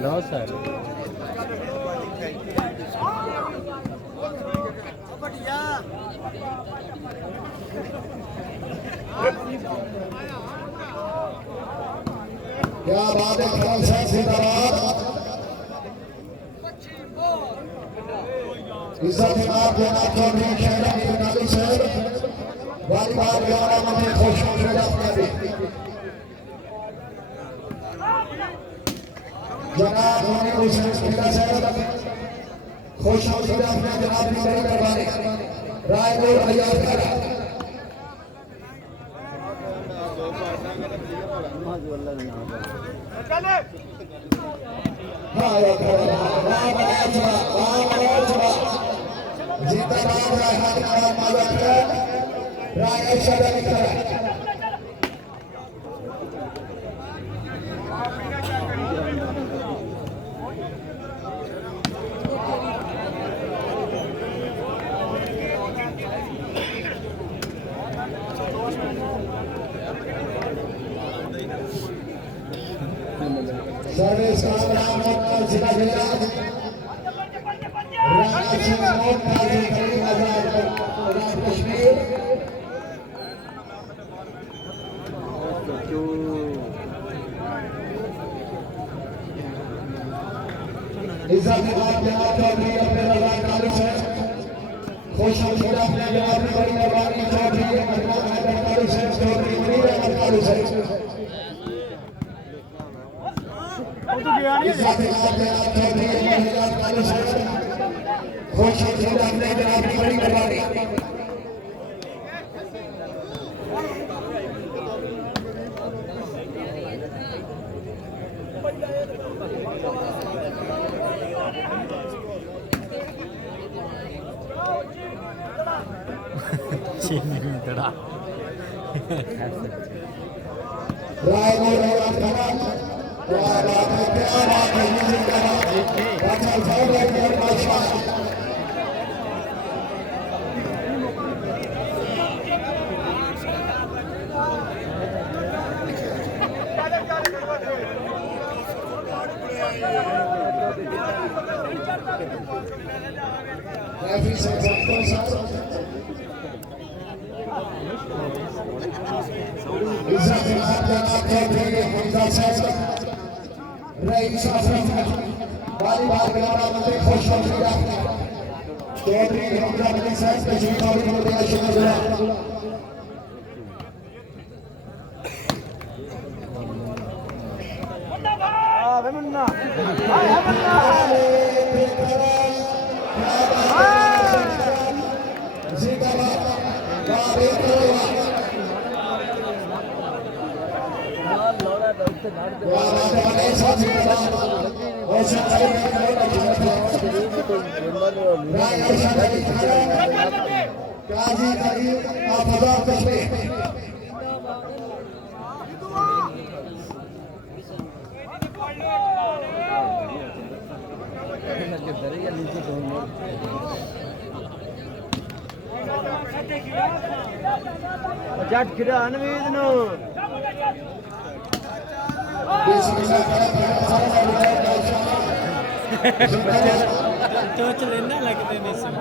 No, sir. क्या बात है खालसा जिंदाबाद। इज्जत जनाब चौधरी शहर निकाली साहब वाली बात गाना मुझे खुश हो जाती है। जनाब हुसैन साहब खुश हो अपने जनाब की बड़ी मेहरबानी रायपुर आजाद करा सर्विस जिला जिला कश्मीर इज्जत चौधरी अपने रजाकारी से खुश होकर अपने जनाब की बड़ी मेहरबानी चौधरी चौधरी मुनीर अहमद से खुश होकर अपने जनाब की बड़ी मेहरबानी जट खिड़ा अनवीद नो चोच लेना लगते नहीं सब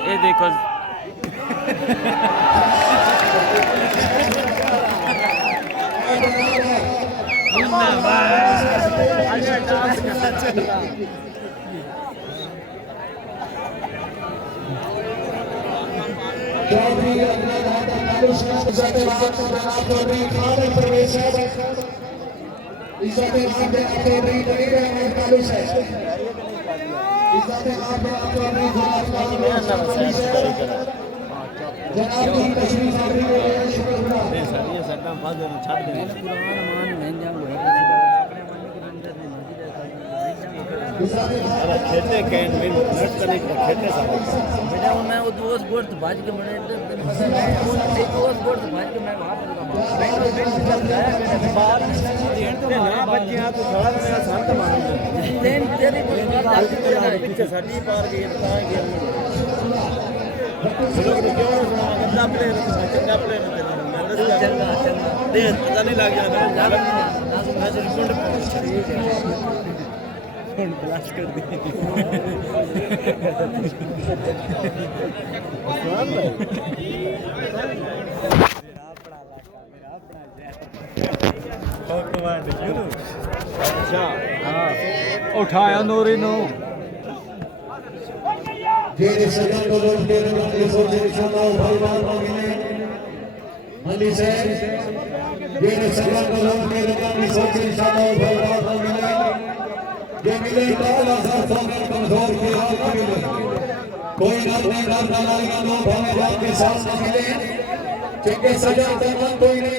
ये देखो खेलते कैन विन नट कनेक्ट खेलते सारे बेटा वो मैं वो दोस्त गोश्त भाज के बने एक दोस्त गोश्त भाज के मैं वहां पर बाहर ना बच्चे आप तो थोड़ा मेरा शांत मान देन तेरी पीछे साडी पार गई बता गया लोग क्यों सुना गंदा प्लेयर चंगा प्लेयर चंगा दे पता नहीं लग गया ना रिकॉर्ड ब्लास्ट कर दी अच्छा हाँ उठाया नूरी नो कमजोर कोई के साथ मिले कोई नहीं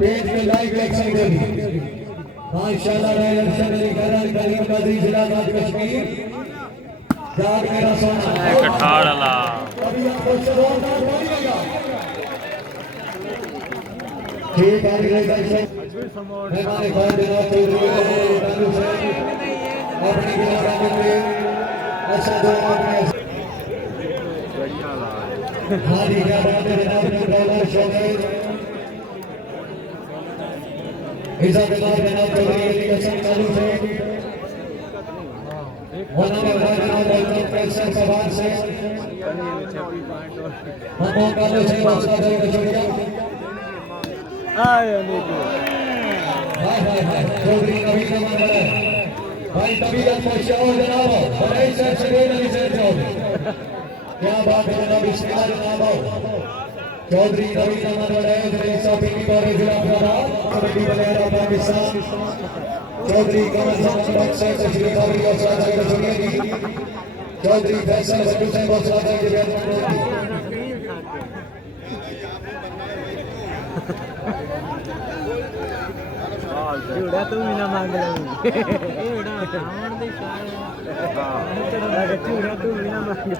पेज में लाइव एक्शन दे दी माशाल्लाह रहे अरशद अली करन करीम काजी जिला कश्मीर जाग मेरा सोना कठाड़ला अभी आपको जोरदार बोलिएगा ठीक है मेरे दर्शक मेहमान खान जनाब चौधरी रानू साहब अपनी गिरफ्तारी में ऐसा दो आपने हाँ जी क्या बात है जनाब ने शोमीच इसा के बाद जनाब चौधरी की कसम चालू से होना में जनाब और प्रेशर सवाल से हम कालो से वास्ता से जोड़िया आया नहीं हाय हाय हाय चौधरी नबी का मंदिर है भाई तभी तक पहुंचाओ जनाब बड़े से सगेर अली से चौधरी क्या बात है जनाब बिस्मिल्लाह जनाब चौधरी नबी का मंदिर है जिले शॉपिंग कॉलेज जिला फरीदाबाद कबड्डी वगैरह पाकिस्तान चौधरी कमल साहब से तशरीफ आवरी और साथ में सुनिए जी चौधरी फैसल बच्चों से बहुत साथ के बयान चूड़ा तू भी ना मांग ले चूड़ा खावन दे चूड़ा तू भी ना मांग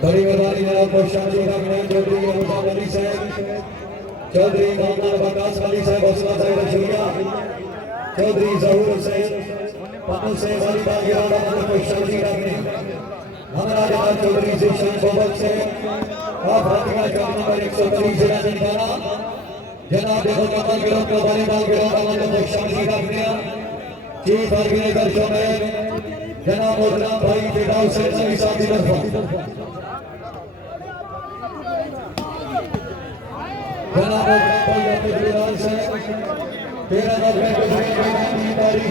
बड़ी बधाई जनाब को शादी का चौधरी वाली साहब चौधरी मोहम्मद बकास वाली साहब हौसला साहब शुक्रिया चौधरी जहूर साहब पन्नू से वाली बात गिराना को शादी करने हमारा जनाब चौधरी जीशान सोबत से आप फातिमा चौक नंबर 123 जिला ननकाना जनाब देखो कमल गिरोह को वॉलीबॉल गिरोह का मतलब को शादी करने चीफ ऑर्गेनाइजर शोमेच जनाब मोहतरम भाई फिरदौस से नबी साहब की तरफ जनाब भाई अपने से 13 लाख रुपए की तारीख